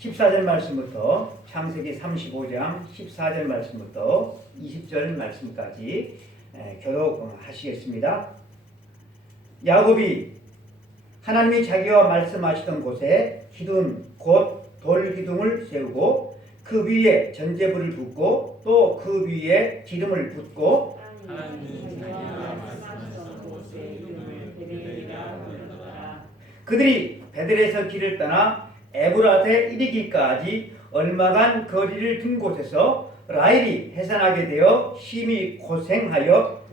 14절 말씀부터 창세기 35장 14절 말씀부터 20절 말씀까지 교독하시겠습니다. 야곱이 하나님이 자기와 말씀하시던 곳에 기둥 곧 돌기둥을 세우고 그 위에 전제불을 붓고 또 그 위에 기름을 붓고 그들이 베델에서 길을 떠나 에브라트에 이르기까지 얼마간 거리를 둔 곳에서 라헬이 해산하게 되어 심히 고생하여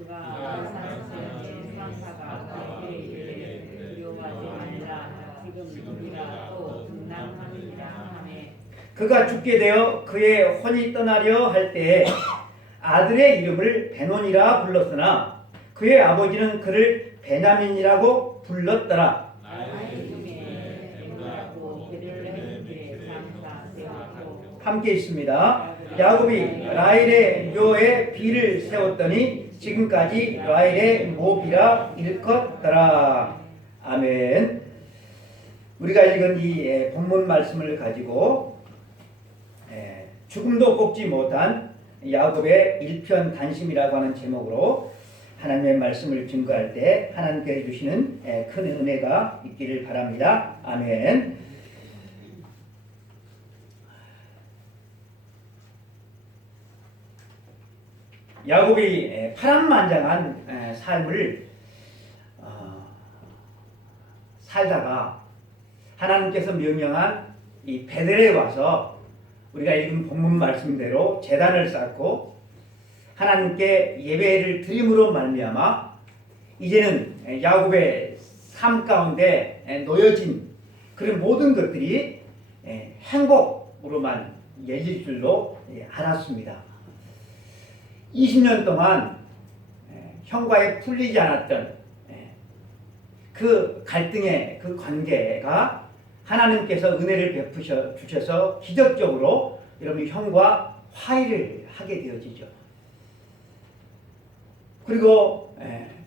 그가 죽게 되어 그의 혼이 떠나려 할 때에 아들의 이름을 베논이라 불렀으나 그의 아버지는 그를 베냐민이라고 불렀더라. 함께 있습니다. 야곱이 라헬의 묘에 비를 세웠더니 지금까지 라헬의 모비라 일컫더라. 아멘. 우리가 읽은 이 본문 말씀을 가지고 죽음도 꼽지 못한 야곱의 일편단심이라고 하는 제목으로 하나님의 말씀을 증거할 때 하나님께 해주시는 큰 은혜가 있기를 바랍니다. 아멘. 야곱이 파란만장한 삶을 살다가 하나님께서 명령한 이 베델에 와서 우리가 읽은 본문 말씀대로 제단을 쌓고 하나님께 예배를 드림으로 말미암아 이제는 야곱의 삶 가운데 놓여진 그런 모든 것들이 행복으로만 열릴 줄로 알았습니다. 20년 동안 형과의 풀리지 않았던 그 갈등의 그 관계가 하나님께서 은혜를 베푸셔 주셔서 기적적으로 여러분 형과 화해를 하게 되어지죠. 그리고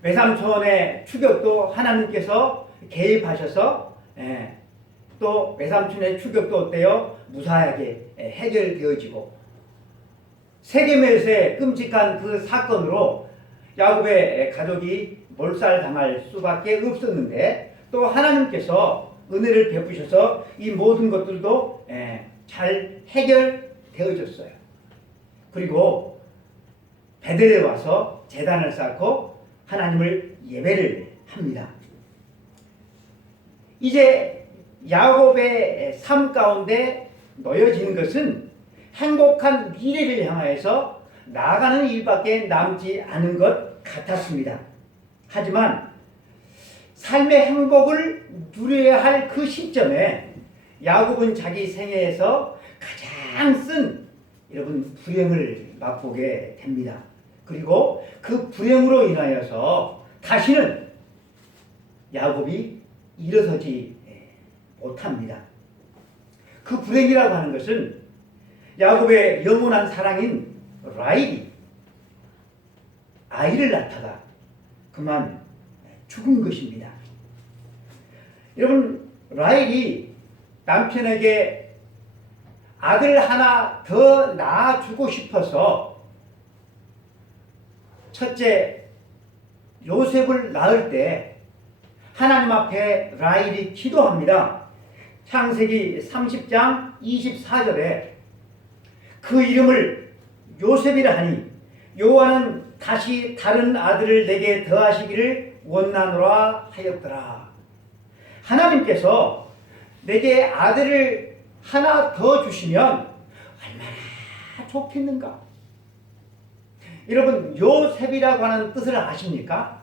외삼촌의 추격도 하나님께서 개입하셔서 또 외삼촌의 추격도 어때요? 무사하게 해결되어지고 세겜에서의 끔찍한 그 사건으로 야곱의 가족이 몰살당할 수밖에 없었는데 또 하나님께서 은혜를 베푸셔서 이 모든 것들도 잘 해결되어졌어요. 그리고 베델에 와서 제단을 쌓고 하나님을 예배를 합니다. 이제 야곱의 삶 가운데 놓여진 것은 행복한 미래를 향하여서 나아가는 일밖에 남지 않은 것 같았습니다. 하지만 삶의 행복을 누려야 할 그 시점에 야곱은 자기 생애에서 가장 쓴 여러분 불행을 맛보게 됩니다. 그리고 그 불행으로 인하여서 다시는 야곱이 일어서지 못합니다. 그 불행이라고 하는 것은 야곱의 영원한 사랑인 라헬이 아이를 낳다가 그만 죽은 것입니다. 여러분 라헬이 남편에게 아들 하나 더 낳아주고 싶어서 첫째 요셉을 낳을 때 하나님 앞에 라헬이 기도합니다. 창세기 30장 24절에 그 이름을 요셉이라 하니 여호와는 다시 다른 아들을 내게 더하시기를 원하노라 하였더라. 하나님께서 내게 아들을 하나 더 주시면 얼마나 좋겠는가. 여러분 요셉이라고 하는 뜻을 아십니까?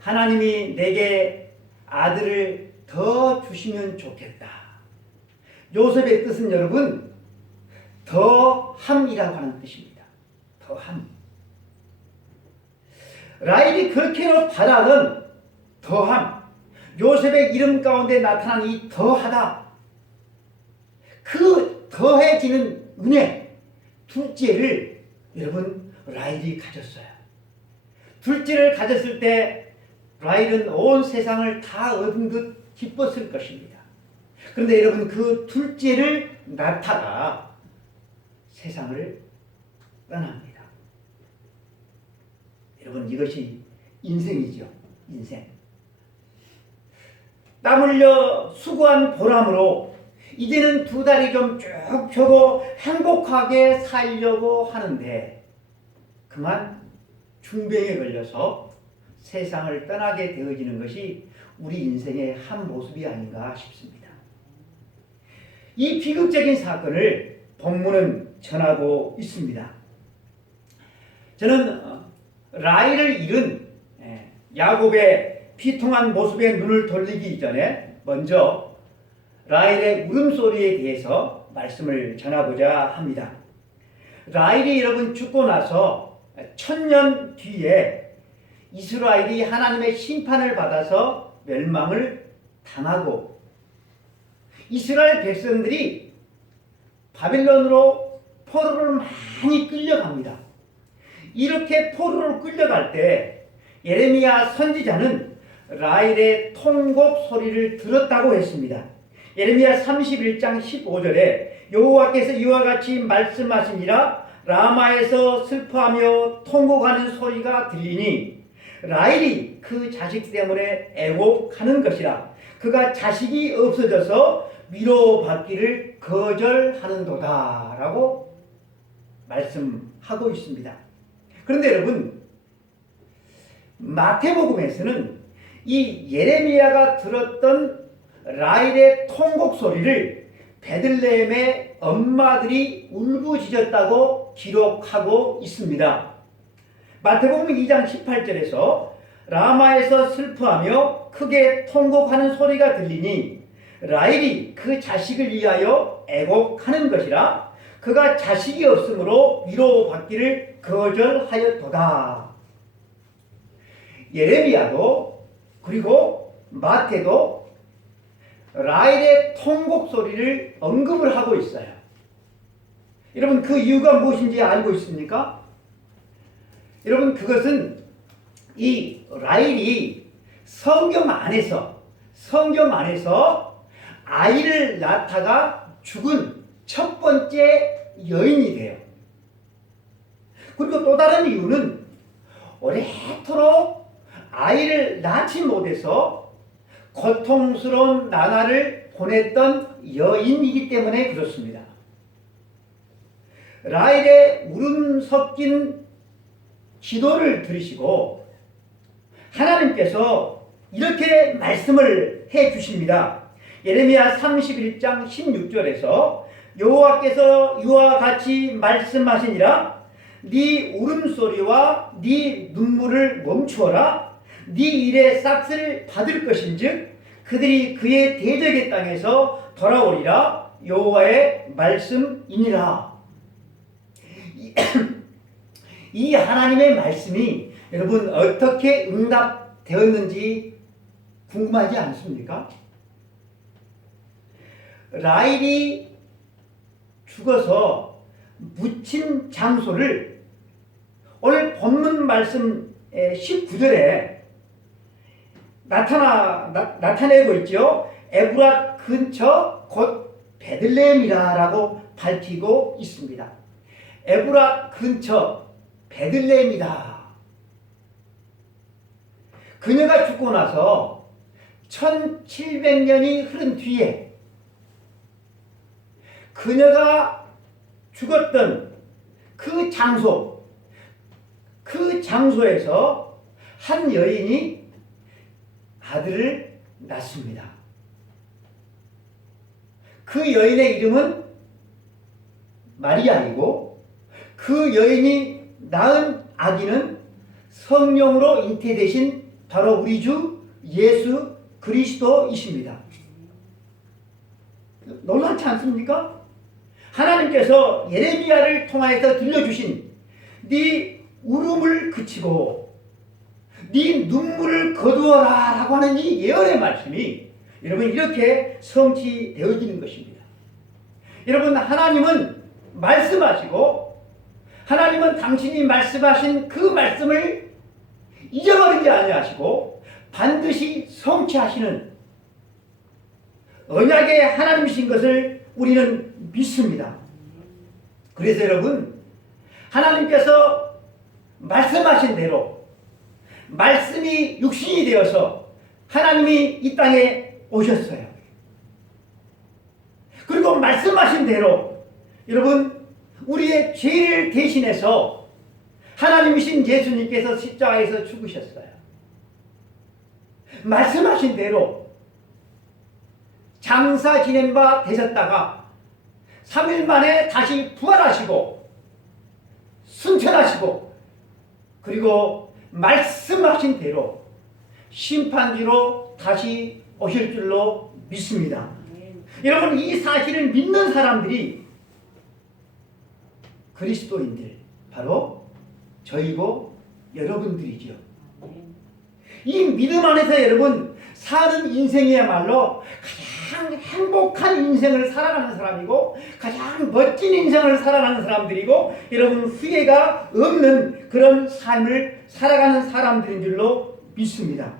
하나님이 내게 아들을 더 주시면 좋겠다. 요셉의 뜻은 여러분 더함이라고 하는 뜻입니다. 더함. 라헬이 그렇게 바라는 더함, 요셉의 이름 가운데 나타난 이 더하다, 그 더해지는 은혜, 둘째를 여러분 라헬이 가졌어요. 둘째를 가졌을 때 라헬은 온 세상을 다 얻은 듯 기뻤을 것입니다. 그런데 여러분 그 둘째를 낳다가 세상을 떠납니다. 여러분 이것이 인생이죠. 인생. 땀 흘려 수고한 보람으로 이제는 두 다리 좀 쭉 펴고 행복하게 살려고 하는데 그만 중병에 걸려서 세상을 떠나게 되어지는 것이 우리 인생의 한 모습이 아닌가 싶습니다. 이 비극적인 사건을 본문은 전하고 있습니다. 저는 라헬을 잃은 야곱의 비통한 모습에 눈을 돌리기 전에 먼저 라헬의 울음소리에 대해서 말씀을 전하고자 합니다. 라헬이 여러분 죽고 나서 1000년 뒤에 이스라엘이 하나님의 심판을 받아서 멸망을 당하고 이스라엘 백성들이 바빌론으로 포로를 많이 끌려갑니다. 이렇게 포로로 끌려갈 때 예레미야 선지자는 라헬의 통곡 소리를 들었다고 했습니다. 예레미야 31장 15절에 여호와께서 이와 같이 말씀하시니라 라마에서 슬퍼하며 통곡하는 소리가 들리니 라헬이 그 자식 때문에 애곡하는 것이라 그가 자식이 없어져서 위로받기를 거절하는도다 라고 말씀하고 있습니다. 그런데 여러분 마태복음에서는 이 예레미야가 들었던 라헬의 통곡 소리를 베들레헴의 엄마들이 울부짖었다고 기록하고 있습니다. 마태복음 2장 18절에서 라마에서 슬퍼하며 크게 통곡하는 소리가 들리니 라헬이 그 자식을 위하여 애곡하는 것이라 그가 자식이 없으므로 위로받기를 거절하였도다. 예레미야도 그리고 마태도 라헬의 통곡 소리를 언급을 하고 있어요. 여러분 그 이유가 무엇인지 알고 있습니까? 여러분 그것은 이 라헬이 성경 안에서 아이를 낳다가 죽은 첫 번째 여인이 돼요. 그리고 또 다른 이유는 오래도록 아이를 낳지 못해서 고통스러운 나날을 보냈던 여인이기 때문에 그렇습니다. 라헬의 울음 섞인 기도를 들으시고 하나님께서 이렇게 말씀을 해 주십니다. 예레미야 31장 16절에서 여호와께서 이와 같이 말씀하시니라 네 울음소리와 네 눈물을 멈추어라 네 일의 싹을 받을 것인즉 그들이 그의 대적의 땅에서 돌아오리라 여호와의 말씀이니라. 이 하나님의 말씀이 여러분 어떻게 응답되었는지 궁금하지 않습니까? 라헬이 죽어서 묻힌 장소를 오늘 본문 말씀 19절에 나타내고 있죠. 에브랏 근처 곧 베들레헴이라고 밝히고 있습니다. 에브랏 근처 베들레헴이다. 그녀가 죽고 나서 1700년이 흐른 뒤에 그녀가 죽었던 그 장소에서 한 여인이 아들을 낳습니다. 그 여인의 이름은 마리아이고 그 여인이 낳은 아기는 성령으로 잉태되신 바로 우리 주 예수 그리스도이십니다. 놀랍지 않습니까? 하나님께서 예레미야를 통하여서 들려주신 네 울음을 그치고 네 눈물을 거두어라 라고 하는 이 예언의 말씀이 여러분 이렇게 성취되어지는 것입니다. 여러분 하나님은 말씀하시고 하나님은 당신이 말씀하신 그 말씀을 잊어버리지 아니하시고 반드시 성취하시는 언약의 하나님이신 것을 우리는 믿습니다. 그래서 여러분, 하나님께서 말씀하신 대로 말씀이 육신이 되어서 하나님이 이 땅에 오셨어요. 그리고 말씀하신 대로 여러분, 우리의 죄를 대신해서 하나님이신 예수님께서 십자가에서 죽으셨어요. 말씀하신 대로 장사 지낸 바 되셨다가 3일 만에 다시 부활하시고 승천하시고, 그리고 말씀하신 대로 심판지로 다시 오실 줄로 믿습니다. 여러분, 이 사실을 믿는 사람들이 그리스도인들, 바로 저희고 여러분들이죠. 이 믿음 안에서 여러분 사는 인생이야말로 가장 행복한 인생을 살아가는 사람이고 가장 멋진 인생을 살아가는 사람들이고, 여러분 후회가 없는 그런 삶을 살아가는 사람들인 줄로 믿습니다.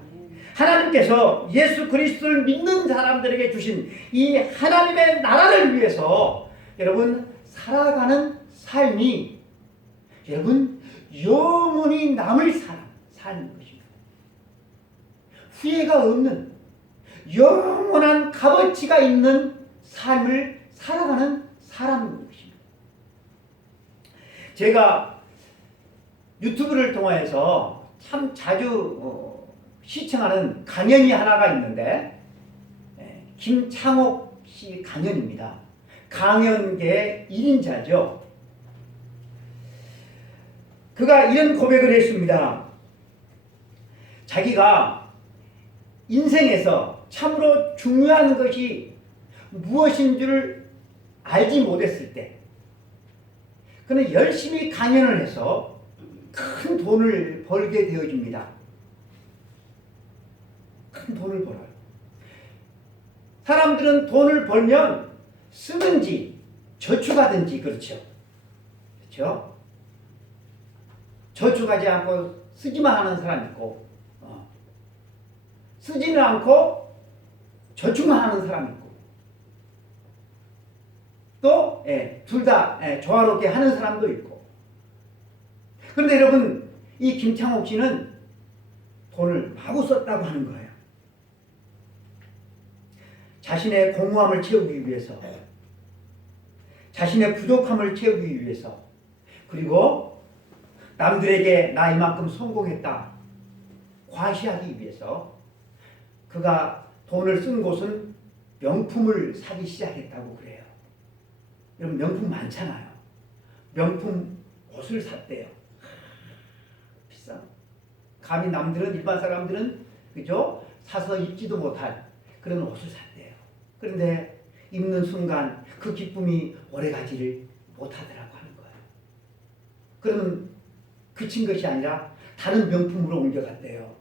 하나님께서 예수 그리스도를 믿는 사람들에게 주신 이 하나님의 나라를 위해서 여러분 살아가는 삶이 여러분 영원히 남을 사는 것입니다. 후회가 없는 영원한 값어치가 있는 삶을 살아가는 사람인 것입니다. 제가 유튜브를 통해서 참 자주 시청하는 강연이 하나가 있는데, 김창옥 씨 강연입니다. 강연계 1인자죠. 그가 이런 고백을 했습니다. 자기가 인생에서 참으로 중요한 것이 무엇인 줄 알지 못했을 때 그는 열심히 강연을 해서 큰 돈을 벌게 되어집니다. 큰 돈을 벌어요. 사람들은 돈을 벌면 쓰든지 저축하든지, 그렇죠? 그렇죠? 저축하지 않고 쓰기만 하는 사람이 있고, 쓰지는 않고 저축만 하는 사람이 있고, 또 둘 다 조화롭게 하는 사람도 있고. 그런데 여러분, 이 김창옥 씨는 돈을 마구 썼다고 하는 거예요. 자신의 공허함을 채우기 위해서, 자신의 부족함을 채우기 위해서, 그리고 남들에게 나 이만큼 성공했다 과시하기 위해서 그가 돈을 쓴 곳은 명품을 사기 시작했다고 그래요. 여러분, 명품 많잖아요. 명품 옷을 샀대요. 비싼. 감히 남들은, 일반 사람들은 그죠? 사서 입지도 못할 그런 옷을 샀대요. 그런데 입는 순간 그 기쁨이 오래가지를 못하더라고 하는 거예요. 그러면 그친 것이 아니라 다른 명품으로 옮겨갔대요.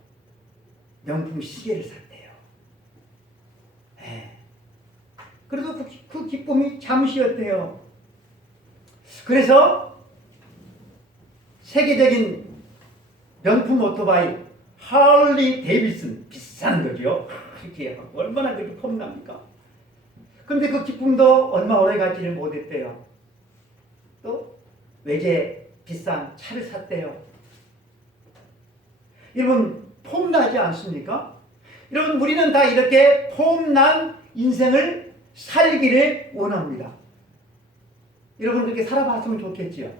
명품 시계를 샀대요. 그래도 그 기쁨이 잠시였대요. 그래서 세계적인 명품 오토바이 할리 데이비슨, 비싼 거죠. 그렇게 얼마나 그렇게 폼납니까? 그런데 그 기쁨도 얼마 오래 가지를 못했대요. 또 외제 비싼 차를 샀대요. 여러분, 폼나지 않습니까? 여러분, 우리는 다 이렇게 폼난 인생을 살기를 원합니다. 여러분, 그렇게 살아봤으면 좋겠지요.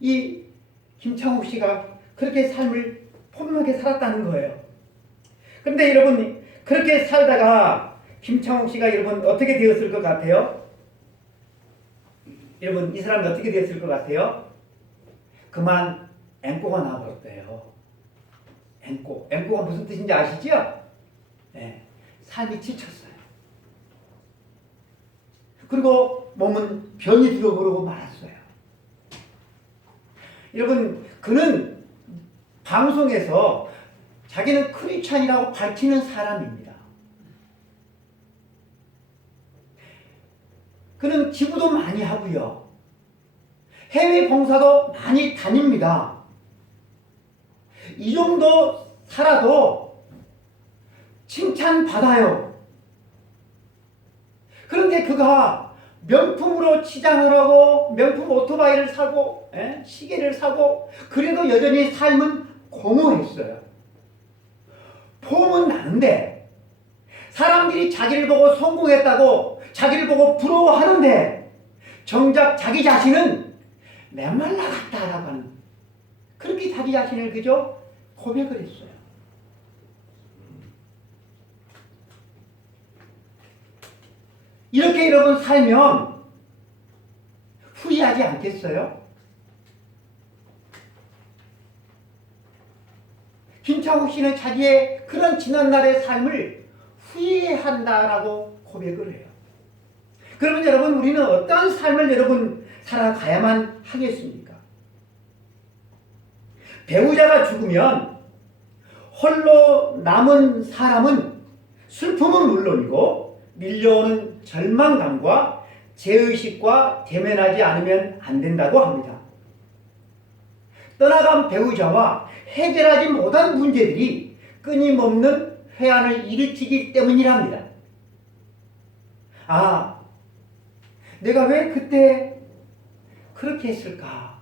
이 김창욱 씨가 그렇게 삶을 폼나게 살았다는 거예요. 그런데 여러분, 그렇게 살다가 김창욱 씨가 여러분 어떻게 되었을 것 같아요? 여러분, 이 사람이 어떻게 되었을 것 같아요? 그만 앵꼬가 나와버렸대요. 앵꼬가 무슨 뜻인지 아시죠? 삶이 지쳤어요. 그리고 몸은 병이 들어버리고 말았어요. 여러분, 그는 방송에서 자기는 크리스찬이라고 밝히는 사람입니다. 그는 기부도 많이 하고요. 해외 봉사도 많이 다닙니다. 이 정도 살아도 칭찬받아요. 그런데 그가 명품으로 치장을 하고 명품 오토바이를 사고 시계를 사고 그래도 여전히 삶은 공허했어요. 폼은 나는데 사람들이 자기를 보고 성공했다고 자기를 보고 부러워하는데 정작 자기 자신은 메말라갔다라고 하는 그렇게 자기 자신을 그저 고백을 했어요. 이렇게 여러분 살면 후회하지 않겠어요? 김창욱 씨는 자기의 그런 지난날의 삶을 후회한다라고 고백을 해요. 그러면 여러분 우리는 어떠한 삶을 여러분 살아가야만 하겠습니까? 배우자가 죽으면 홀로 남은 사람은 슬픔은 물론이고 밀려오는 절망감과 죄의식과 대면하지 않으면 안 된다고 합니다. 떠나간 배우자와 해결하지 못한 문제들이 끊임없는 회한을 일으키기 때문이랍니다. 아, 내가 왜 그때 그렇게 했을까?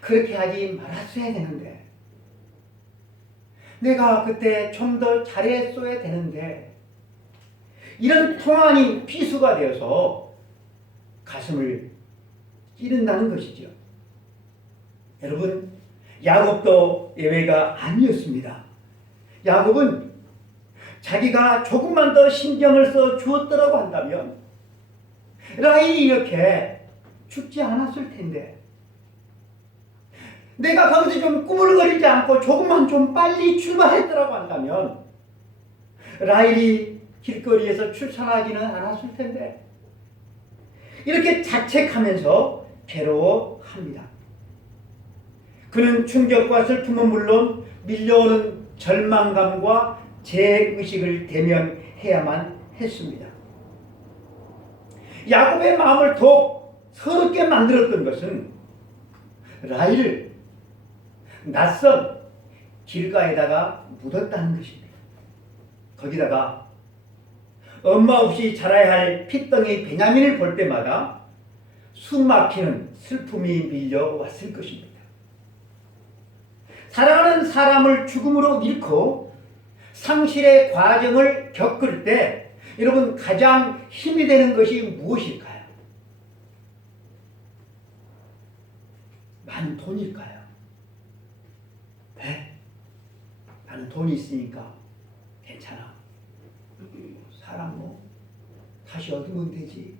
그렇게 하지 말았어야 되는데. 내가 그때 좀 더 잘했어야 되는데. 이런 통안이 피수가 되어서 가슴을 찌른다는 것이죠. 여러분, 야곱도 예외가 아니었습니다. 야곱은 자기가 조금만 더 신경을 써 주었더라고 한다면 라헬이 이렇게 죽지 않았을 텐데, 내가 거기서 좀 꾸물거리지 않고 조금만 좀 빨리 출발했더라고 한다면 라헬이 길거리에서 출산하지는 않았을 텐데, 이렇게 자책하면서 괴로워합니다. 그는 충격과 슬픔은 물론 밀려오는 절망감과 죄의식을 대면해야만 했습니다. 야곱의 마음을 더욱 서럽게 만들었던 것은 라헬을 낯선 길가에다가 묻었다는 것입니다. 거기다가 엄마 없이 자라야 할 핏덩이 베냐민을 볼 때마다 숨막히는 슬픔이 밀려왔을 것입니다. 사랑하는 사람을 죽음으로 잃고 상실의 과정을 겪을 때 여러분 가장 힘이 되는 것이 무엇일까요? 많은 돈일까요? 네? 나는 돈이 있으니까 괜찮아. 사람 뭐 다시 얻으면 되지.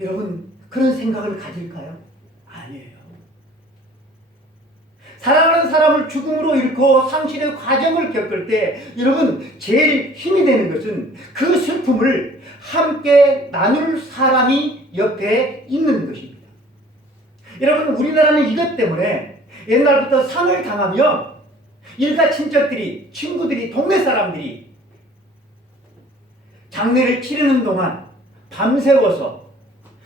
여러분 그런 생각을 가질까요? 아니에요. 사랑하는 사람을 죽음으로 잃고 상실의 과정을 겪을 때 여러분 제일 힘이 되는 것은 그 슬픔을 함께 나눌 사람이 옆에 있는 것입니다. 여러분 우리나라는 이것 때문에 옛날부터 상을 당하면 일가 친척들이, 친구들이, 동네 사람들이 장례를 치르는 동안 밤새워서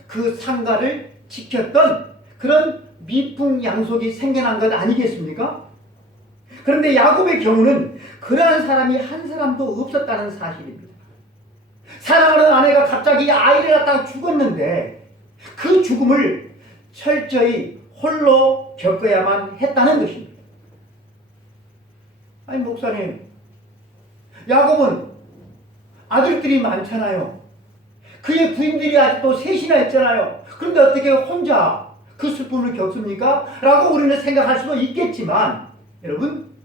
그 상가를 지켰던 그런 미풍양속이 생겨난 것 아니겠습니까? 그런데 야곱의 경우는 그러한 사람이 한 사람도 없었다는 사실입니다. 사랑하는 아내가 갑자기 아이를 갖다가 죽었는데 그 죽음을 철저히 홀로 겪어야만 했다는 것입니다. 아니 목사님, 야곱은 아들들이 많잖아요. 그의 부인들이 아직도 셋이나 있잖아요. 그런데 어떻게 혼자 그 슬픔을 겪습니까? 라고 우리는 생각할 수도 있겠지만 여러분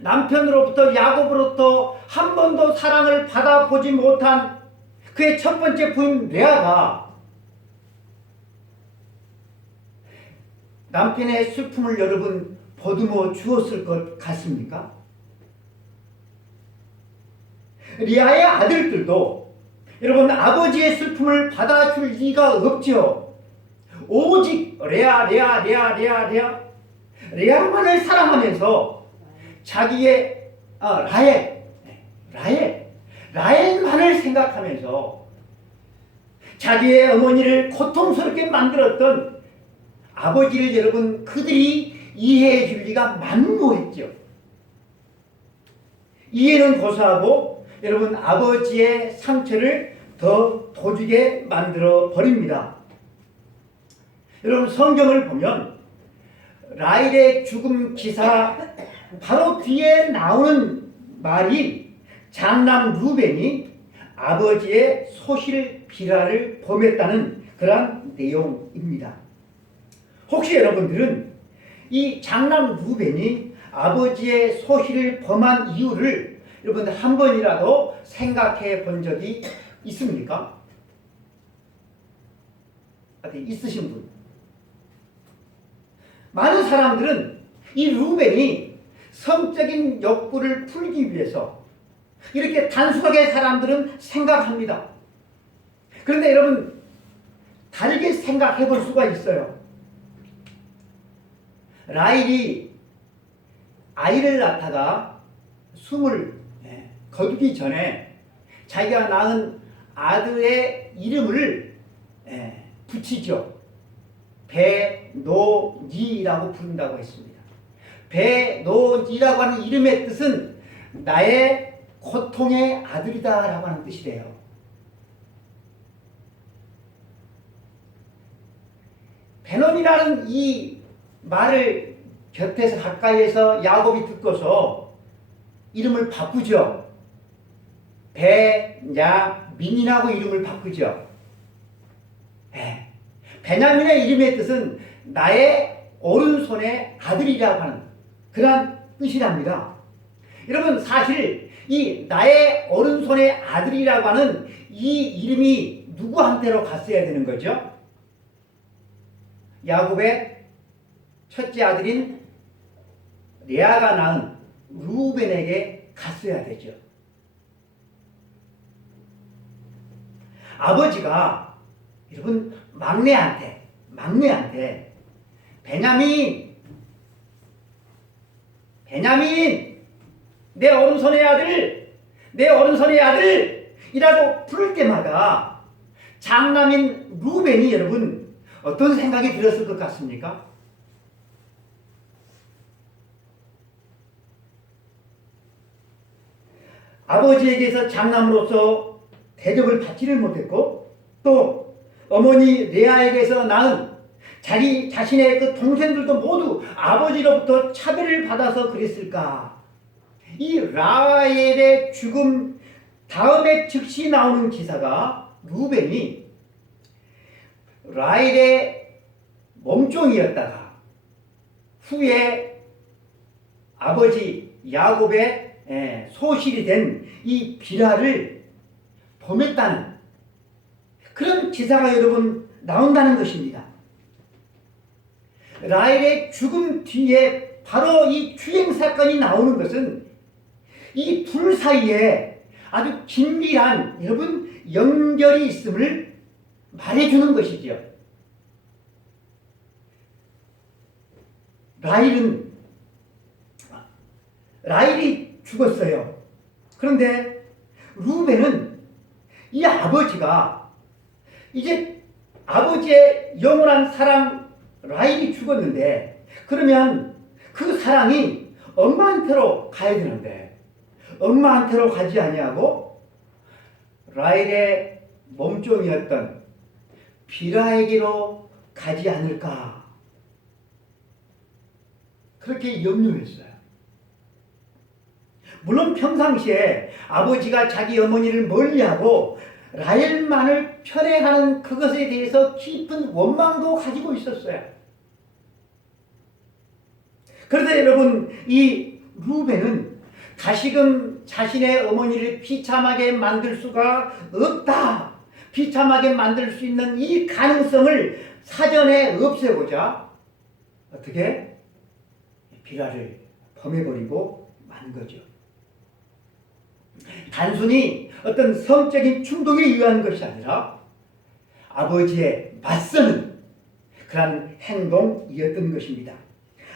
남편으로부터 야곱으로부터 한 번도 사랑을 받아보지 못한 그의 첫 번째 부인 레아가 남편의 슬픔을 여러분 보듬어 주었을 것 같습니까? 레아의 아들들도 여러분 아버지의 슬픔을 받아줄 리가 없죠. 오직 레아만을 사랑하면서 자기의 라헬만을 생각하면서 자기의 어머니를 고통스럽게 만들었던 아버지를 여러분 그들이 이해해 줄 리가 만무했죠. 이해는 고사하고 여러분 아버지의 상처를 더 도주게 만들어 버립니다. 여러분 성경을 보면 라헬의 죽음 기사 바로 뒤에 나오는 말이 장남 루벤이 아버지의 소실 비라를 범했다는 그러한 내용입니다. 혹시 여러분들은 이 장남 루벤이 아버지의 소실을 범한 이유를 여러분 한 번이라도 생각해 본 적이 있습니까? 어디 있으신 분? 많은 사람들은 이 루벤이 성적인 욕구를 풀기 위해서 이렇게 단순하게 사람들은 생각합니다. 그런데 여러분 다르게 생각해 볼 수가 있어요. 라헬이 아이를 낳다가 숨을 거두기 전에 자기가 낳은 아들의 이름을 붙이죠. 베노니라고 부른다고 했습니다. 베노니라고 하는 이름의 뜻은 나의 고통의 아들이다 라고 하는 뜻이래요. 베논이라는 이 말을 곁에서 가까이에서 야곱이 듣고서 이름을 바꾸죠. 베냐민이라고 이름을 바꾸죠. 베냐민의 이름의 뜻은 나의 오른손의 아들이라고 하는 그러한 뜻이랍니다. 여러분 사실 이 나의 오른손의 아들이라고 하는 이 이름이 누구한테로 갔어야 되는 거죠? 야곱의 첫째 아들인 레아가 낳은 루벤에게 갔어야 되죠. 아버지가 여러분 막내한테 베냐민 내 오른손의 아들이라고 부를 때마다 장남인 루벤이 여러분 어떤 생각이 들었을 것 같습니까? 아버지에게서 장남으로서 대접을 받지를 못했고 또 어머니 레아에게서 낳은 자기 자신의 그 동생들도 모두 아버지로부터 차별을 받아서 그랬을까? 이 라헬의 죽음 다음에 즉시 나오는 기사가 루벤이 라헬의 몸종이었다가 후에 아버지 야곱의 소실이 된 이 비라를 범했다는 그런 기사가 여러분 나온다는 것입니다. 라헬의 죽음 뒤에 바로 이 추행 사건이 나오는 것은 이 둘 사이에 아주 긴밀한 여러분 연결이 있음을 말해주는 것이죠. 라헬이 죽었어요. 그런데 루벤은 이 아버지가 이제 아버지의 영원한 사랑 라헬이 죽었는데 그러면 그 사랑이 엄마한테로 가야 되는데 엄마한테로 가지 아니하고 라헬의 몸종이었던 비라에게로 가지 않을까 그렇게 염려했어요. 물론 평상시에 아버지가 자기 어머니를 멀리하고 라헬만을 편애하는 그것에 대해서 깊은 원망도 가지고 있었어요. 그런데 여러분 이 루벤은 다시금 자신의 어머니를 비참하게 만들 수가 없다. 비참하게 만들 수 있는 이 가능성을 사전에 없애고자 어떻게? 비라를 범해버리고 만 거죠. 단순히 어떤 성적인 충동에 의한 것이 아니라 아버지의 맞서는 그런 행동이었던 것입니다.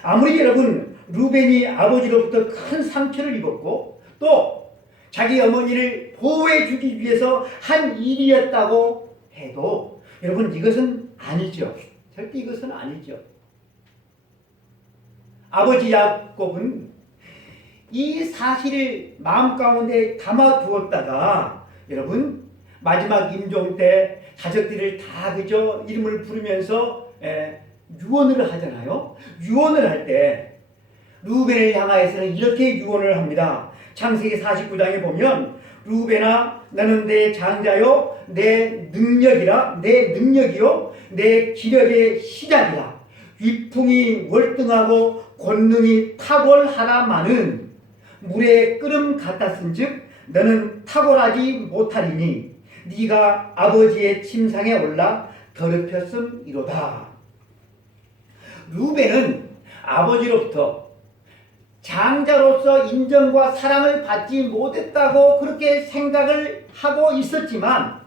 아무리 여러분 루벤이 아버지로부터 큰 상처를 입었고 또 자기 어머니를 보호해 주기 위해서 한 일이었다고 해도 여러분 이것은 아니죠. 절대 이것은 아니죠. 아버지 야곱은 이 사실을 마음 가운데 담아 두었다가 여러분 마지막 임종 때 가족들을 다 그저 이름을 부르면서 유언을 하잖아요. 유언을 할 때 루벤을 향하여서는 이렇게 유언을 합니다. 창세기 49장에 보면 루벤아 너는 내 장자요 내 능력이라 내 능력이요 내 기력의 시작이라 위풍이 월등하고 권능이 탁월하다마는 물의 끓음 같았은즉 너는 탁월하지 못하리니 네가 아버지의 침상에 올라 더럽혔음이로다. 루벤은 아버지로부터 장자로서 인정과 사랑을 받지 못했다고 그렇게 생각을 하고 있었지만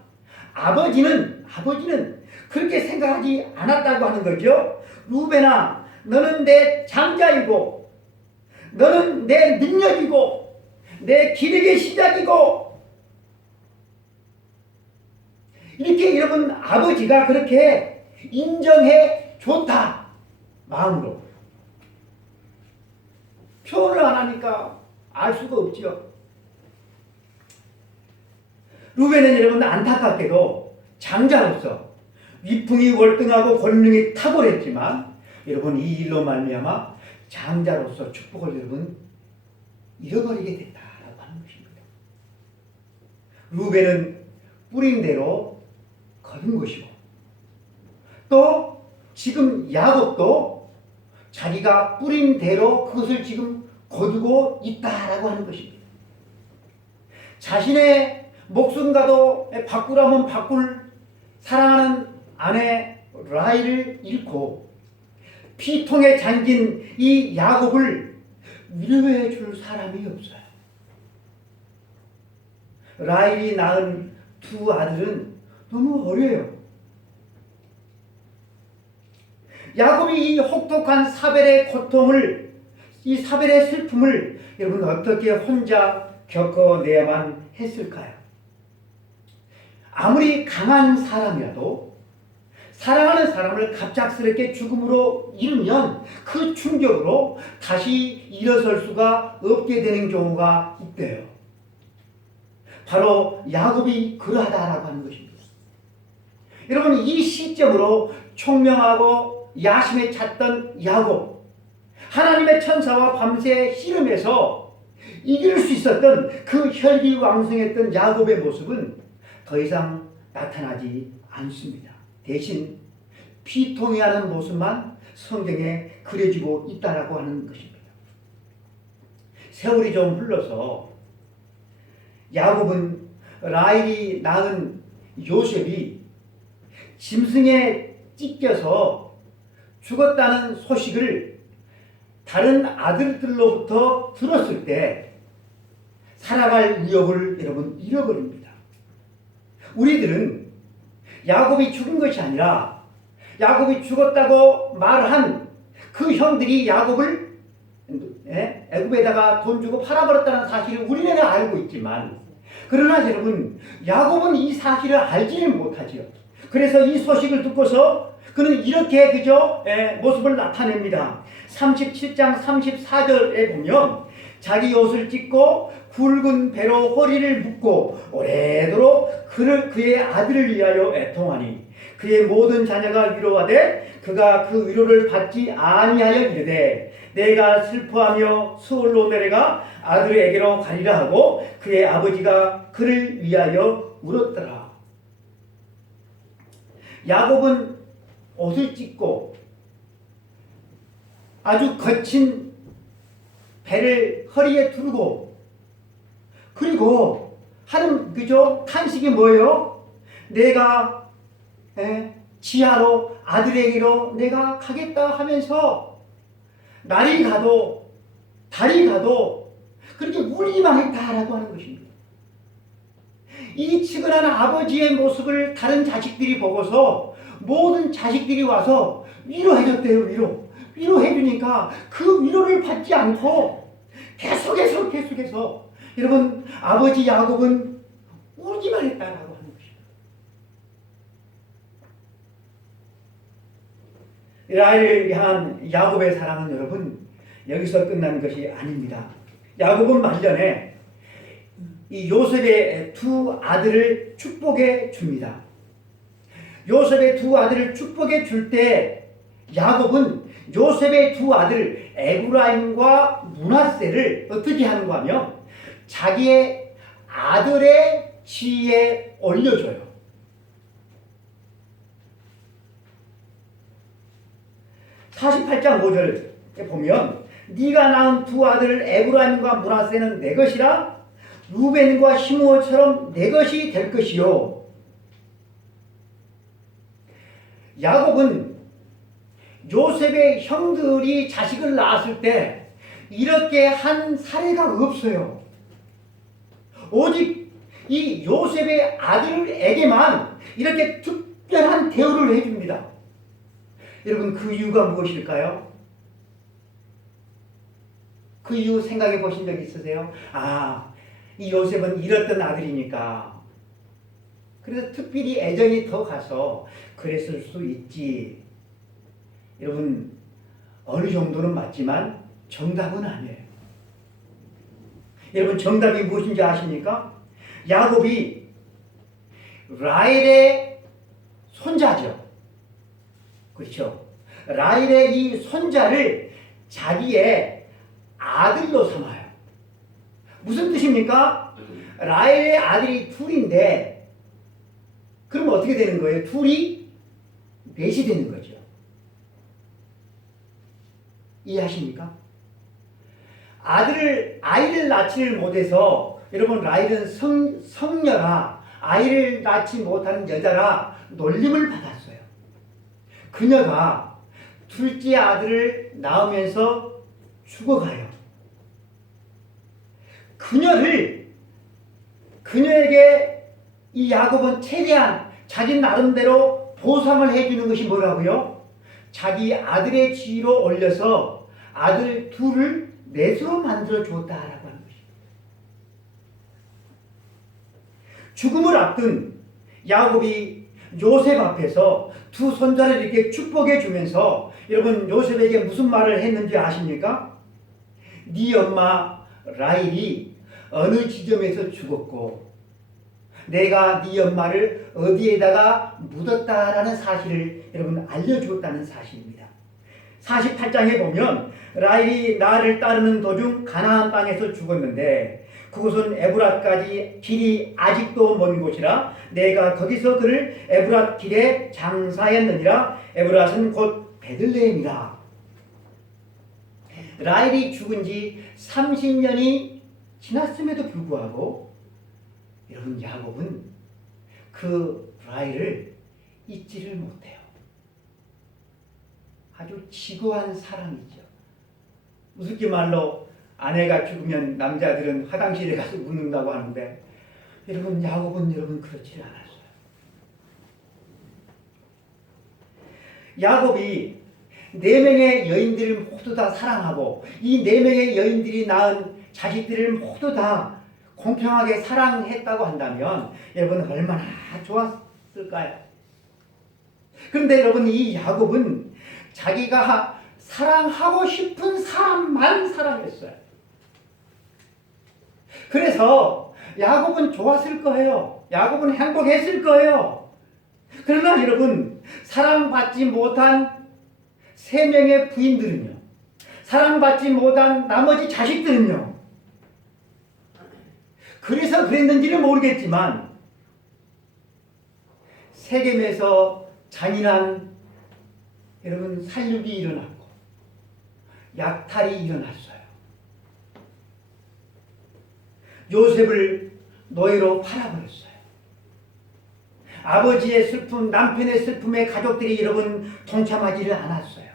아버지는 그렇게 생각하지 않았다고 하는 거죠. 루벤아 너는 내 장자이고 너는 내 능력이고 내 기력의 시작이고 이렇게 여러분 아버지가 그렇게 인정해 줬다. 마음으로 표현을 안 하니까 알 수가 없지요. 루벤은 여러분 안타깝게도 장자로서 위풍이 월등하고 권능이 탁월했지만 여러분 이 일로 말미암아 장자로서 축복을 여러분 잃어버리게 됐다라고 하는 것입니다. 루벤은 뿌린 대로 거둔 것이고 또 지금 야곱도 자기가 뿌린 대로 그것을 지금 거두고 있다라고 하는 것입니다. 자신의 목숨과도 바꾸라면 바꿀 사랑하는 아내 라헬을 잃고 피통에 잠긴 이 야곱을 위로해 줄 사람이 없어요. 라헬이 낳은 두 아들은 너무 어려요. 야곱이 이 혹독한 사별의 고통을 이 사별의 슬픔을 여러분 어떻게 혼자 겪어내야만 했을까요? 아무리 강한 사람이라도 사랑하는 사람을 갑작스럽게 죽음으로 잃으면 그 충격으로 다시 일어설 수가 없게 되는 경우가 있대요. 바로 야곱이 그러하다라고 하는 것입니다. 여러분 이 시점으로 총명하고 야심에 찼던 야곱, 하나님의 천사와 밤새 씨름해서 이길 수 있었던 그 혈기왕성했던 야곱의 모습은 더 이상 나타나지 않습니다. 대신 피통해하는 모습만 성경에 그려지고 있다라고 하는 것입니다. 세월이 좀 흘러서 야곱은 라헬이 낳은 요셉이 짐승에 찢겨서 죽었다는 소식을 다른 아들들로부터 들었을 때 살아갈 의욕을 여러분 잃어버립니다. 우리들은 야곱이 죽은 것이 아니라 야곱이 죽었다고 말한 그 형들이 야곱을 애굽에다가 돈 주고 팔아버렸다는 사실을 우리는 알고 있지만 그러나 여러분 야곱은 이 사실을 알지를 못하지요. 그래서 이 소식을 듣고서 그는 이렇게 그저 모습을 나타냅니다. 37장 34절에 보면 자기 옷을 찢고 굵은 배로 허리를 묶고 오래도록 그의 아들을 위하여 애통하니 그의 모든 자녀가 위로하되 그가 그 위로를 받지 아니하여 이르되 내가 슬퍼하며 수월로 내려가 아들에게로 가리라 하고 그의 아버지가 그를 위하여 울었더라. 야곱은 옷을 찢고 아주 거친 배를 허리에 두르고 그리고 하는 그저 탄식이 뭐예요? 내가 지하로 아들에게로 내가 가겠다 하면서 날이 가도 달이 가도 그렇게 울기만 했다라고 하는 것입니다. 이 측은한 아버지의 모습을 다른 자식들이 보고서 모든 자식들이 와서 위로해줬대요. 위로해주니까 그 위로를 받지 않고 계속해서 여러분 아버지 야곱은 울기만 했다라고 하는 것입니다. 라헬을 향한 야곱의 사랑은 여러분 여기서 끝난 것이 아닙니다. 야곱은 말년에 이 요셉의 두 아들을 축복해 줍니다. 요셉의 두 아들을 축복해 줄 때 야곱은 요셉의 두 아들 에브라임과 므낫세를 어떻게 하는가 하면 자기의 아들의 지위에 올려줘요. 48장 5절에 보면 네가 낳은 두 아들 에브라임과 므낫세는 내 것이라 루벤과 시므온처럼 내 것이 될 것이요. 야곱은 요셉의 형들이 자식을 낳았을 때 이렇게 한 사례가 없어요. 오직 이 요셉의 아들에게만 이렇게 특별한 대우를 해줍니다. 여러분, 그 이유가 무엇일까요? 그 이유 생각해 보신 적 있으세요? 이 요셉은 잃었던 아들이니까 그래서 특별히 애정이 더 가서 그랬을 수 있지. 여러분, 어느 정도는 맞지만 정답은 아니에요. 여러분, 정답이 무엇인지 아십니까? 야곱이 라헬의 손자죠. 그렇죠? 라헬의 이 손자를 자기의 아들로 삼아요. 무슨 뜻입니까? 라헬의 아들이 둘인데 그러면 어떻게 되는 거예요? 둘이 넷이 되는 거죠. 이해하십니까? 아이를 낳지를 못해서 여러분 라헬은 성녀라 아이를 낳지 못하는 여자라 놀림을 받았어요. 그녀가 둘째 아들을 낳으면서 죽어가요. 그녀에게 이 야곱은 최대한 자기 나름대로 보상을 해주는 것이 뭐라고요? 자기 아들의 지위로 올려서 아들 둘을 넷으로 만들어 주었다라고 하는 것입니다. 죽음을 앞둔 야곱이 요셉 앞에서 두 손자를 이렇게 축복해 주면서 여러분 요셉에게 무슨 말을 했는지 아십니까? 네 엄마 라헬이 어느 지점에서 죽었고 내가 네 엄마를 어디에다가 묻었다라는 사실을 여러분 알려주었다는 사실입니다. 48장에 보면 라헬이 나를 따르는 도중 가나안 땅에서 죽었는데 그곳은 에브랏까지 길이 아직도 먼 곳이라 내가 거기서 그를 에브랏 길에 장사했느니라. 에브랏은 곧 베들레헴이라. 라헬이 죽은 지 30년이 지났음에도 불구하고 여러분 야곱은 그 라헬을 잊지를 못해요. 아주 지고한 사랑이죠. 우습게 말로 아내가 죽으면 남자들은 화장실에 가서 묻는다고 하는데 여러분 야곱은 여러분 그렇지 않았어요. 야곱이 4명의 여인들을 모두 다 사랑하고 이 4명의 여인들이 낳은 자식들을 모두 다 공평하게 사랑했다고 한다면 여러분 얼마나 좋았을까요? 그런데 여러분 이 야곱은 자기가 사랑하고 싶은 사람만 사랑했어요. 그래서 야곱은 좋았을 거예요. 야곱은 행복했을 거예요. 그러나 여러분 사랑받지 못한 3명의 부인들은요, 사랑받지 못한 나머지 자식들은요, 그래서 그랬는지는 모르겠지만 세겜에서 잔인한 여러분 살육이 일어났고 약탈이 일어났어요. 요셉을 노예로 팔아버렸어요. 아버지의 슬픔, 남편의 슬픔에 가족들이 여러분 동참하지를 않았어요.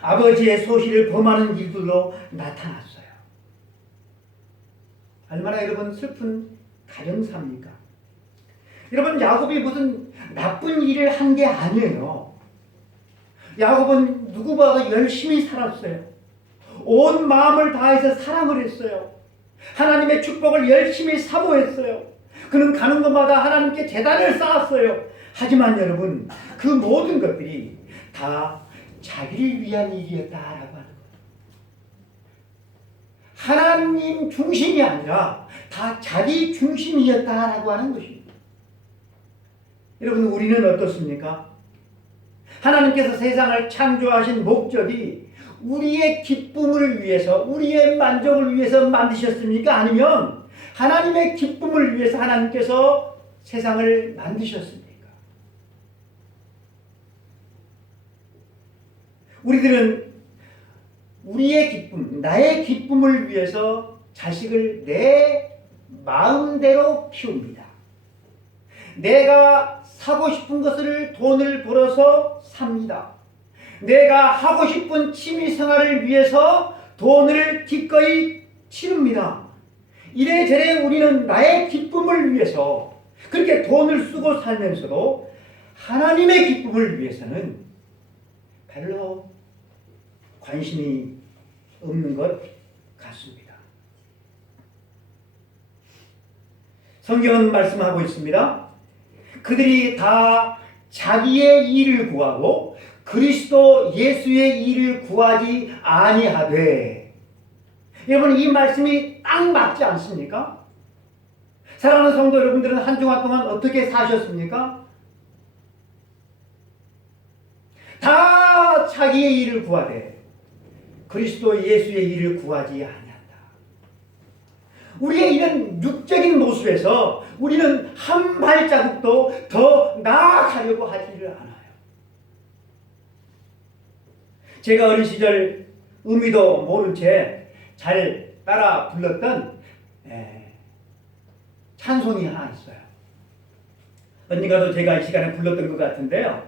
아버지의 소실을 범하는 일들로 나타났어요. 얼마나 여러분 슬픈 가정사입니까? 여러분 야곱이 무슨 나쁜 일을 한 게 아니에요. 야곱은 누구보다 열심히 살았어요. 온 마음을 다해서 사랑을 했어요. 하나님의 축복을 열심히 사모했어요. 그는 가는 곳마다 하나님께 제단을 쌓았어요. 하지만 여러분 그 모든 것들이 다 자기를 위한 일이었다라고 하는 거예요. 하나님 중심이 아니라 다 자기 중심이었다라고 하는 것입니다. 여러분, 우리는 어떻습니까? 하나님께서 세상을 창조하신 목적이 우리의 기쁨을 위해서, 우리의 만족을 위해서 만드셨습니까? 아니면 하나님의 기쁨을 위해서 하나님께서 세상을 만드셨습니까? 우리들은 우리의 기쁨, 나의 기쁨을 위해서 자식을 내 마음대로 키웁니다. 내가 사고 싶은 것을 돈을 벌어서 삽니다. 내가 하고 싶은 취미 생활을 위해서 돈을 기꺼이 치릅니다. 이래저래 우리는 나의 기쁨을 위해서 그렇게 돈을 쓰고 살면서도 하나님의 기쁨을 위해서는 별로 관심이 없는 것 같습니다. 성경은 말씀하고 있습니다. 그들이 다 자기의 일을 구하고 그리스도 예수의 일을 구하지 아니하되. 여러분, 이 말씀이 딱 맞지 않습니까? 사랑하는 성도 여러분들은 한 주간 동안 어떻게 사셨습니까? 다 자기의 일을 구하되 그리스도 예수의 일을 구하지 아니한다. 우리의 이런 육적인 모습에서 우리는 한 발자국도 더 나아가려고 하지를 않아요. 제가 어린 시절 의미도 모른 채 잘 따라 불렀던 찬송이 하나 있어요. 언니가도 제가 이 시간에 불렀던 것 같은데요.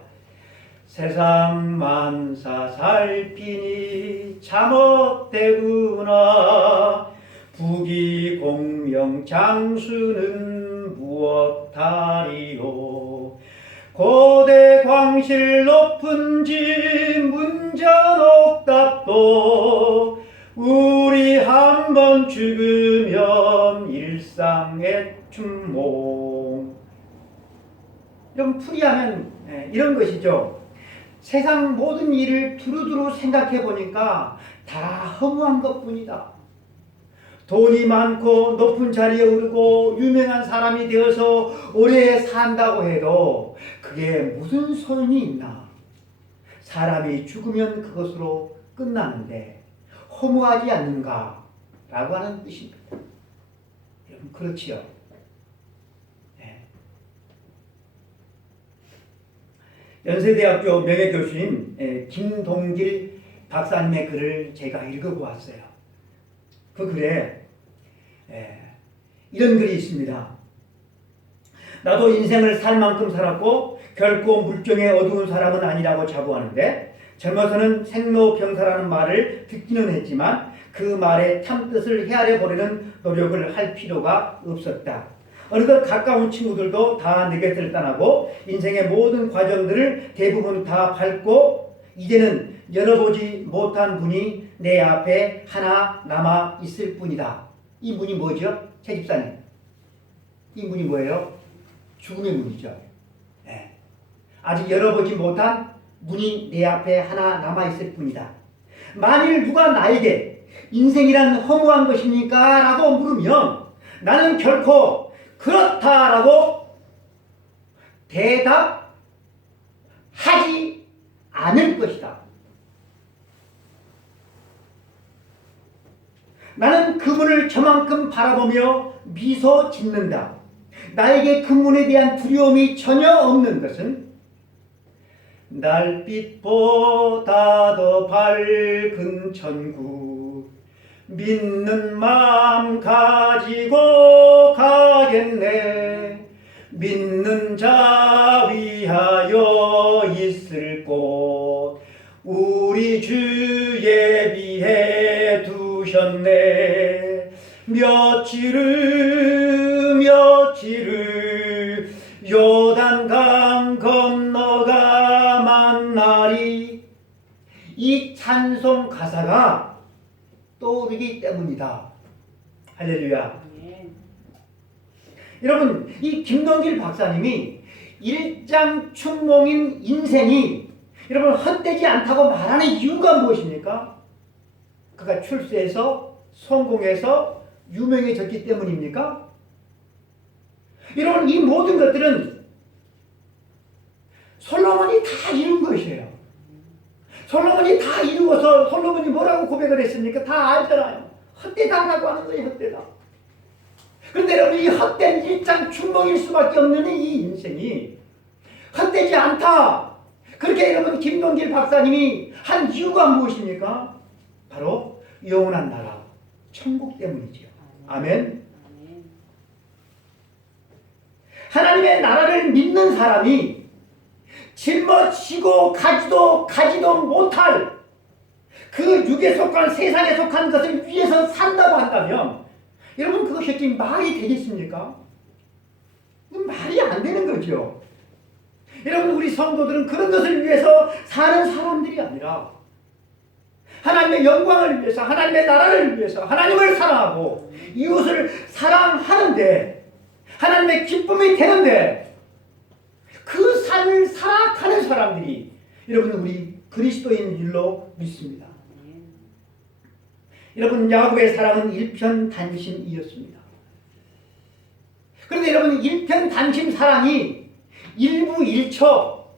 세상 만사 살피니 참헛되구나. 부귀공명 장수는 무엇하리요. 고대 광실 높은 집 문전옥답도 우리 한번 죽으면 일상의 춘몽. 이런 풀이하면 이런 것이죠. 세상 모든 일을 두루두루 생각해 보니까 다 허무한 것뿐이다. 돈이 많고 높은 자리에 오르고 유명한 사람이 되어서 오래 산다고 해도 그게 무슨 소용이 있나? 사람이 죽으면 그것으로 끝나는데 허무하지 않는가? 라고 하는 뜻입니다. 여러분, 그렇지요? 네. 연세대학교 명예교수님 김동길 박사님의 글을 제가 읽어보았어요. 그 글에 이런 글이 있습니다. 나도 인생을 살 만큼 살았고 결코 물정의 어두운 사람은 아니라고 자부하는데 젊어서는 생로병사라는 말을 듣기는 했지만 그 말의 참뜻을 헤아려보려는 노력을 할 필요가 없었다. 어느덧 가까운 친구들도 다 내 곁을 떠나고 인생의 모든 과정들을 대부분 다 밟고 이제는 열어보지 못한 문이 내 앞에 하나 남아 있을 뿐이다. 이 문이 뭐죠? 최 집사님, 이 문이 뭐예요? 죽음의 문이죠. 네. 아직 열어보지 못한 문이 내 앞에 하나 남아있을 뿐이다. 만일 누가 나에게 인생이란 허무한 것입니까? 라고 물으면 나는 결코 그렇다라고 대답하지 않을 것이다. 나는 그 문을 저만큼 바라보며 미소 짓는다. 나에게 그 문에 대한 두려움이 전혀 없는 것은 달빛보다 더 밝은 천국 믿는 마음 가지고 가겠네. 믿는 자 위하여 있을 곳 우리 주 예비해 두셨네. 며칠을 요단강 건너가 만나리. 이 찬송 가사가 떠오르기 때문이다. 할렐루야. 여러분, 이 김동길 박사님이 일장춘몽인 인생이 여러분 헛되지 않다고 말하는 이유가 무엇입니까? 그가 출세해서 성공해서 유명해졌기 때문입니까? 여러분, 이 모든 것들은 솔로몬이 다 이룬 것이에요. 솔로몬이 다 이루어서 솔로몬이 뭐라고 고백을 했습니까? 다 알잖아요. 헛되다라고 하는 거예요. 헛되다. 그런데 여러분, 이 헛된 일장 춘몽일 수밖에 없는 이 인생이 헛되지 않다. 그렇게 여러분 김동길 박사님이 한 이유가 무엇입니까? 바로 영원한 나라, 천국 때문이지요. 아멘. 하나님의 나라를 믿는 사람이 짊어지고 가지도 못할 그 육에 속한 세상에 속한 것을 위해서 산다고 한다면 여러분, 그것이 말이 되겠습니까? 말이 안 되는 거죠. 여러분, 우리 성도들은 그런 것을 위해서 사는 사람들이 아니라 하나님의 영광을 위해서, 하나님의 나라를 위해서 하나님을 사랑하고 이웃을 사랑하는데, 하나님의 기쁨이 되는데 그 삶을 살아가는 사람들이 여러분, 우리 그리스도인 줄로 믿습니다. 여러분, 야곱의 사랑은 일편단심이었습니다. 그런데 여러분, 일편단심 사랑이 일부일처였을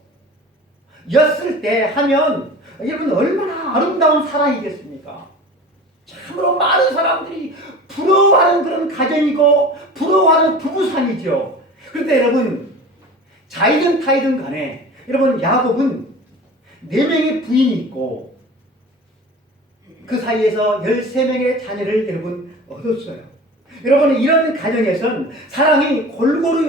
때 하면 여러분, 얼마나 아름다운 사랑이겠습니까? 참으로 많은 사람들이 부러워하는 그런 가정이고 부러워하는 부부상이죠. 그런데 여러분, 자이든 타이든 간에 여러분, 야곱은 4명의 부인이 있고 그 사이에서 13명의 자녀를 여러분 얻었어요. 여러분, 이런 가정에선 사랑이 골고루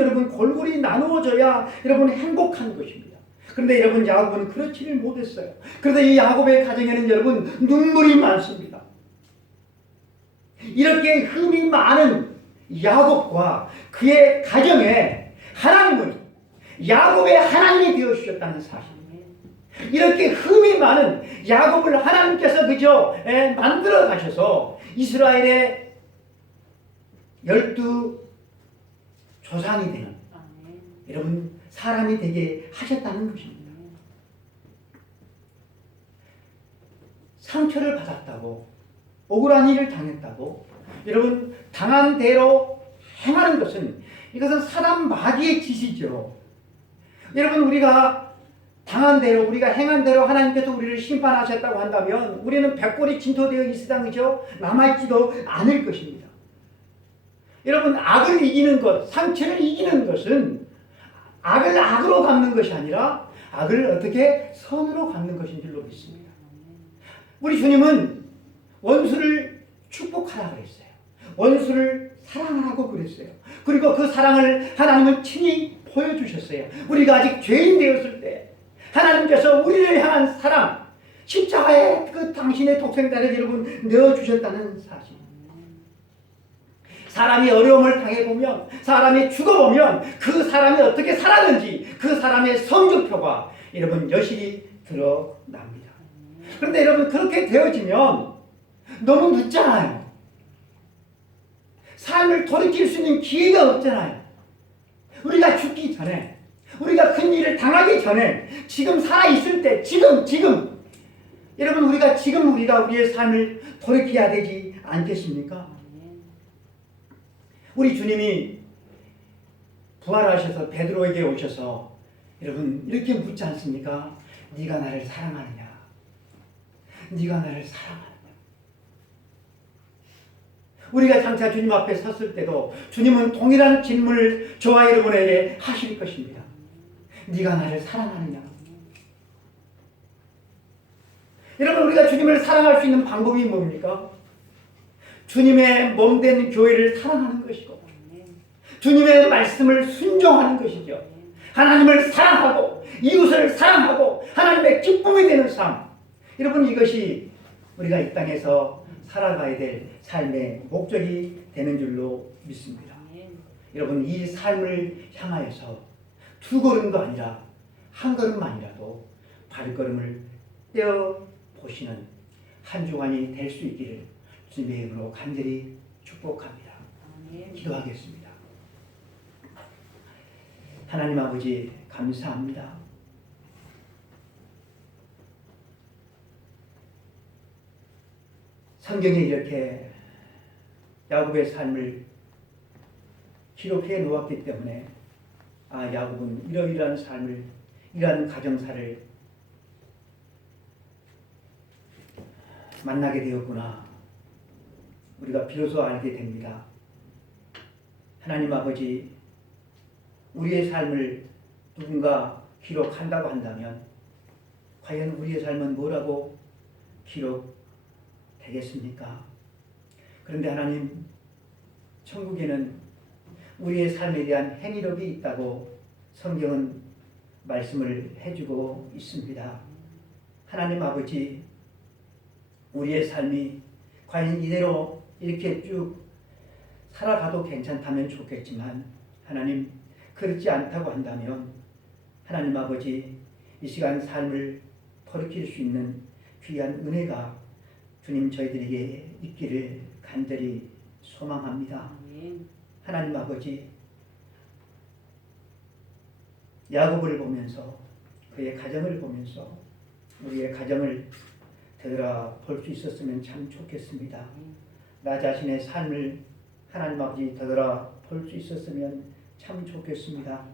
나누어져야 여러분 행복한 것입니다. 그런데 여러분, 야곱은 그렇지를 못했어요. 그런데 이 야곱의 가정에는 여러분 눈물이 많습니다. 이렇게 흠이 많은 야곱과 그의 가정에 하나님은 야곱의 하나님이 되어주셨다는 사실. 이렇게 흠이 많은 야곱을 하나님께서 그저 만들어 가셔서 이스라엘의 12 조상이 되는 여러분 사람이 되게 하셨다는 것입니다. 상처를 받았다고, 억울한 일을 당했다고 여러분 당한 대로 행하는 것은, 이것은 사람 마귀의 짓이죠. 여러분, 우리가 당한 대로, 우리가 행한 대로 하나님께서 우리를 심판하셨다고 한다면 우리는 백골이 진토되어 있으다, 그죠? 남아있지도 않을 것입니다. 여러분, 악을 이기는 것, 상처를 이기는 것은 악을 악으로 갚는 것이 아니라 악을 어떻게 선으로 갚는 것인 줄로 믿습니다. 우리 주님은 원수를 축복하라 그랬어요. 원수를 사랑하라고 그랬어요. 그리고 그 사랑을 하나님은 친히 보여주셨어요. 우리가 아직 죄인 되었을 때 하나님께서 우리를 향한 사랑, 십자가에 그 당신의 독생자를 여러분 내어주셨다는 사실. 사람이 어려움을 당해보면, 사람이 죽어보면 그 사람이 어떻게 살았는지 그 사람의 성적표가 여러분 여실히 드러납니다. 그런데 여러분, 그렇게 되어지면 너무 늦잖아요. 삶을 돌이킬 수 있는 기회가 없잖아요. 우리가 죽기 전에, 우리가 큰 일을 당하기 전에, 지금 살아있을 때, 지금 여러분, 우리가 우리의 삶을 돌이켜야 되지 않겠습니까? 우리 주님이 부활하셔서 베드로에게 오셔서 여러분 이렇게 묻지 않습니까? 네가 나를 사랑하느냐? 네가 나를 사랑하느냐? 우리가 장차 주님 앞에 섰을 때도 주님은 동일한 질문을 저와 여러분에게 하실 것입니다. 네가 나를 사랑하느냐? 여러분, 우리가 주님을 사랑할 수 있는 방법이 뭡니까? 주님의 몸된 교회를 사랑하는 것이고 주님의 말씀을 순종하는 것이죠. 하나님을 사랑하고 이웃을 사랑하고 하나님의 기쁨이 되는 삶. 여러분, 이것이 우리가 이 땅에서 살아가야 될 삶의 목적이 되는 줄로 믿습니다. 여러분, 이 삶을 향하여서 2걸음도 아니라 1걸음만이라도 발걸음을 떼어보시는 한 주간이 될 수 있기를 주님의 이름으로 간절히 축복합니다. 기도하겠습니다. 하나님 아버지, 감사합니다. 성경에 이렇게 야곱의 삶을 기록해 놓았기 때문에 야곱은 이러이러한 삶을, 이러한 가정사를 만나게 되었구나. 우리가 비로소 알게 됩니다. 하나님 아버지, 우리의 삶을 누군가 기록한다고 한다면 과연 우리의 삶은 뭐라고 기록되겠습니까? 그런데 하나님, 천국에는 우리의 삶에 대한 행위력이 있다고 성경은 말씀을 해주고 있습니다. 하나님 아버지, 우리의 삶이 과연 이대로 이렇게 쭉 살아가도 괜찮다면 좋겠지만 하나님, 그렇지 않다고 한다면 하나님 아버지, 이 시간 삶을 돌이킬 수 있는 귀한 은혜가 주님 저희들에게 있기를 간절히 소망합니다. 하나님 아버지, 야곱을 보면서, 그의 가정을 보면서 우리의 가정을 되돌아볼 수 있었으면 참 좋겠습니다. 나 자신의 삶을 하나님 아버지 되돌아볼 수 있었으면 참 좋겠습니다.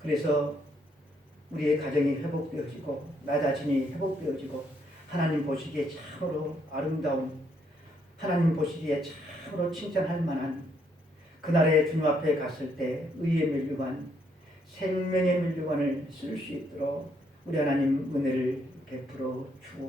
그래서 우리의 가정이 회복되어지고 나 자신이 회복되어지고 하나님 보시기에 참으로 아름다운, 하나님 보시기에 참으로 칭찬할 만한 그날의 주님 앞에 갔을 때 의의 면류관, 생명의 면류관을 쓸 수 있도록 우리 하나님 은혜를 베풀어 주옵소서.